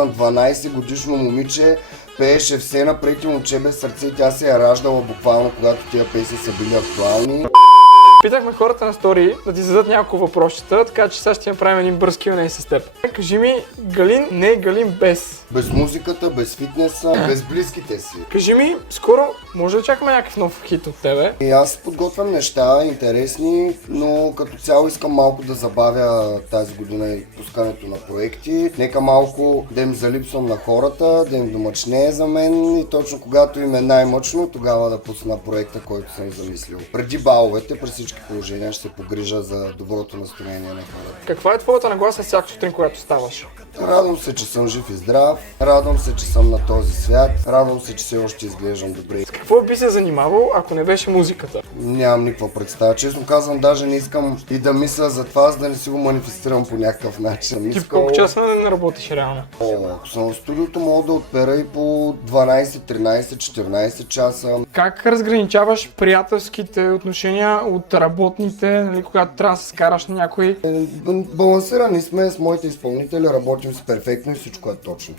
12 годишно момиче пееше все напред и момче без сърце, тя се е раждала буквално, когато тия песни са били актуални. Питахме хората на стори да ти зададат няколко въпросчета, така че сега ще направим един бърз Q&A с теб. Кажи ми, Галин не е Галин без. Без музиката, без фитнеса, без близките си. Кажи ми, скоро може да чакаме някакъв нов хит от тебе? И аз подготвям неща интересни, но като цяло искам малко да забавя тази година и пускането на проекти. Нека малко да им залипсвам на хората, да им домъчне за мен и точно когато им е най-мъчно, тогава да пусна проекта, който съм замислил. Преди баловете, при всички положения ще се погрижа за доброто настроение на хората. Каква е твоята нагласа всяка сутрин, когато ставаш? Радвам се, че съм жив и здрав, радвам се, че съм на този свят, радвам се, че все още изглеждам добре. С какво би се занимавал, ако не беше музиката? Нямам никаква представа. Честно казвам, даже не искам и да мисля за това, за да не си го манифестирам по някакъв начин. Ти колко часа не работиш реално? Ако съм в студиото, мога да отпера и по 12, 13, 14 часа. Как разграничаваш приятелските отношения от работните, нали, когато трябва да се скараш на някой? Балансирани сме с моите изпълнители, работим си перфектно и всичко е точно.